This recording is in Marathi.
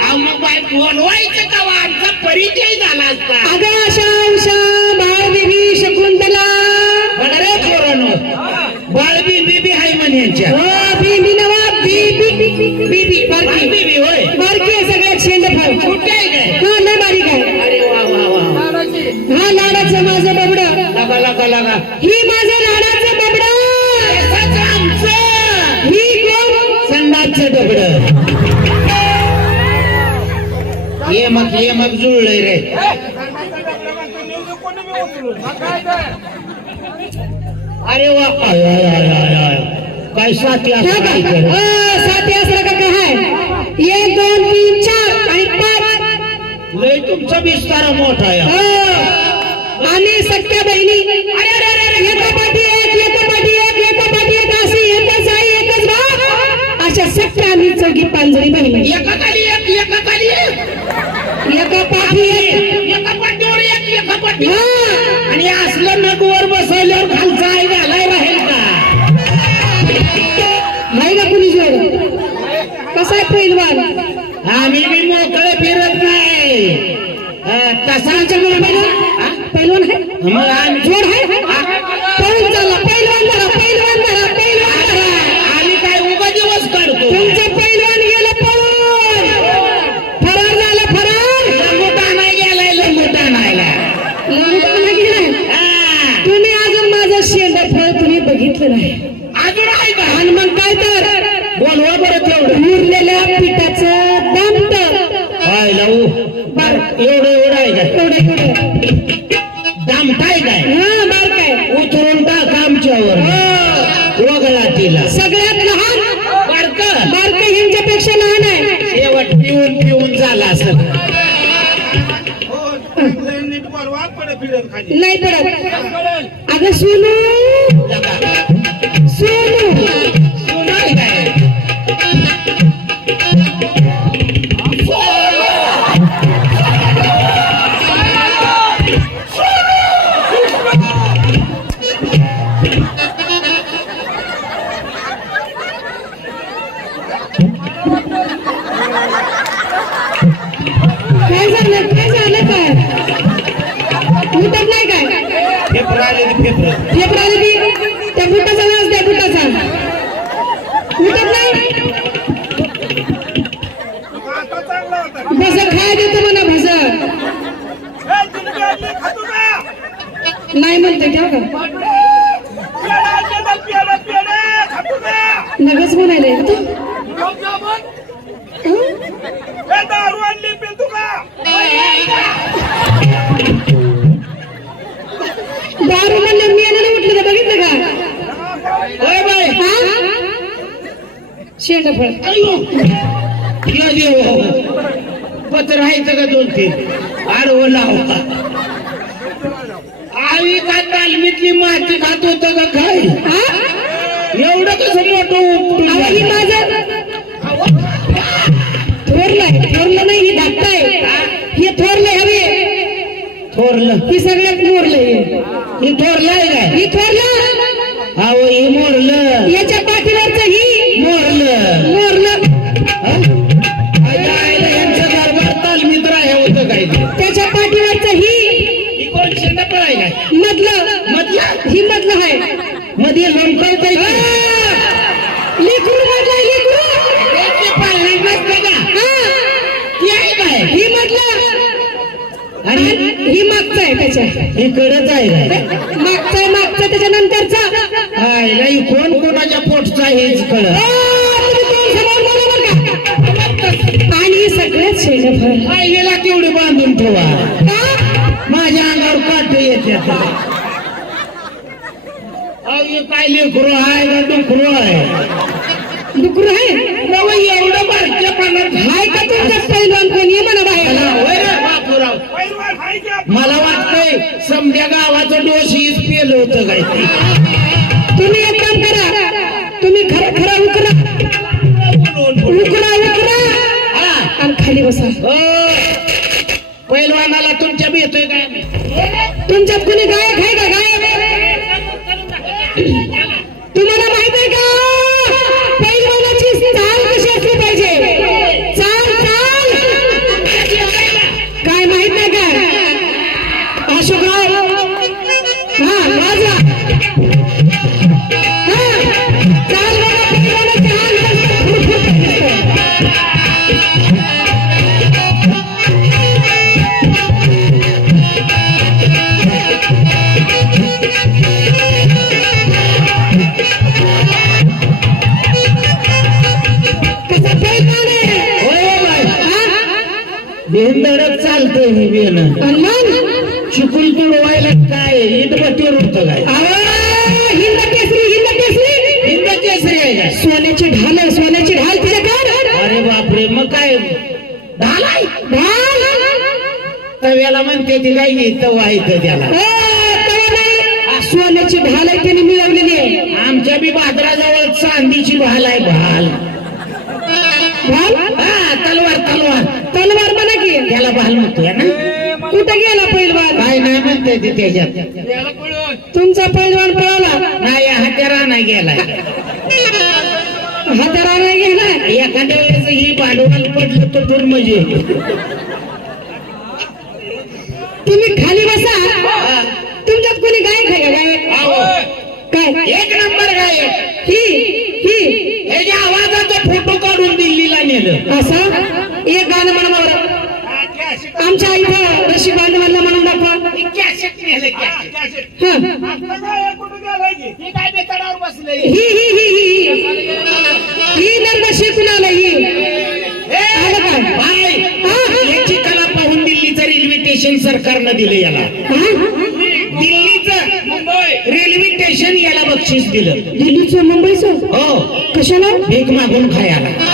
मग बाय बोलवायचं का आमचा परिचय झाला असता. अगं आशा उषा बाळदेवी शकुंतला पण रे पोरांनो. बाळबी बीबी हाय म्हणे यांच्या. बीबी नवा बीबी बीबी बारकी बीबी होय. बारकी आहे सगळ्यात शेंडफळ कुठे आहे काय? हा लय बारीक आहे. अरे वा वा वा. हा लाडाचं माझं बबड. लगा लगा लगा. ही माझं लाडाचं बबड. आमचं. ही कोण? संडाचं दगड ये ये मग जुळलंय रे. अरे वा. काय साथी असं का? काय कर हा, साथी असलं का काय? एक दोन तीन चार आणि पाच. लय तुमचा विस्तार मोठा आहे. हो. आम्ही सख्या बहिणी. तसा हा? पैलवान आहे मग आम्ही जोड आहे झाला असं. नाही पडत. अगं सोनू! काय झालं काय? उठत नाही काय? पेपर आले पेपर पेपर आले की? त्या बुटाचा नाच द्या बुटाचा उठत नाही भस खाय देतो म्हणा भस. नाही म्हणते ठेव का? नगच म्हणायला तू. दारू म्हणलं मी बघितलं का होय बाय हा शेंडफळ अयो या देव पत्र आहे का दोन तीन आडवं आई का तालमीतली माती खात होत का काय हा एवढं कसं मोठं? माझं थोरलं. ही सगळ्यात मोरलंय ही थोरलंय काय? ही थोरलं. अहो ही मोरलं. याच्या पाठीवरच ही मोरलं. मोरलं. हा? यांचं दरबार होतं काय ते? त्याच्या पाठीवरच ही ही कोण? शेंडपळ आहे काय? मधलं. मधलं? ही मधलं आहे. मध्ये लोंबकळत! लेकरू मधलं लेकरू. पाळण्यात नसतं का? हा. आहे मधलं. आणि आहे त्याच्या ही कडच आहे मागचं आहे मागचं त्याच्या नंतरचा आईला ही कोण कोणाच्या पोटचा हेच कळ आणि सगळ्यात शेंडफळ आईला तेवढी बांधून ठेवा. माझ्या अंगावर काट येते काय लेकरू आहे का डुकरू आहे? डुकरू आहे? एवढं बारक्या पाण्यात हाय का तुमच्या पैलवान कोण ये म्हणा मला वाटतंय समध्या गावाचं डोस हीच पेल होतं काय? ते. तुम्ही एक काम करा. तुम्ही खरं खरं उकरा. उकरा उकरा. हा. आणि खाली बसा. हो. पैलवानाला तुमच्या भेटतोय काय? तुमच्यात कुणी गायक आहे का? गायक. बेंदरच चालतंय हे बेन आणि मग चिकुल तुडवायला काय? इटभट्टीवर होतं काय? हिंद केसरी हिंद केसरी हिंद केसरी आहे काय? सोन्याची ढाल आहे, सोन्याची ढाल तुझ्याकडे अरे बापरे मग काय? ढालाय ढाल! तव्याला म्हणते ती काय घेत वाईत त्याला. ओ, तेव्हा नाही. सोन्याची ढाल आहे त्याने मिळवलेली आहे. आमच्या बी बाजाराजवळ त्याला भाल म्हणतोय ना? कुठं गेला पैलवान? काय नाही म्हणते ते त्याच्यात. तुमचा पैलवान पळाला नाही हत्यारा नाही गेलाय. हातारा नाही गेला एखाद्या वेळेस ही भांडवल पडलं तर दूर म्हणजे. तुम्ही खाली बसा हा. तुमच्यात कोणी गाय खाय गाय आहो. काय एक नंबर काय ही ही ह्याच्या आवाजाचा फोटो काढून दिल्लीला नेलं असा एक गाणं म्हणा बरं आमच्या रशी बांधवांना म्हणून दाखवा. कॅसेट नेलं कॅसेट हं. काय बेताडावर बसले? ही ही ही ही. ही नर्म शिकून आलं ही? याची कला पाहून दिल्लीचं रेल्वे स्टेशन सरकारनं दिलं याला? दिल्लीचं मुंबई. रेल्वे स्टेशन याला बक्षीस दिलं. दिल्लीचं मुंबईचं? हो. कशाला? भीक मागून खायला.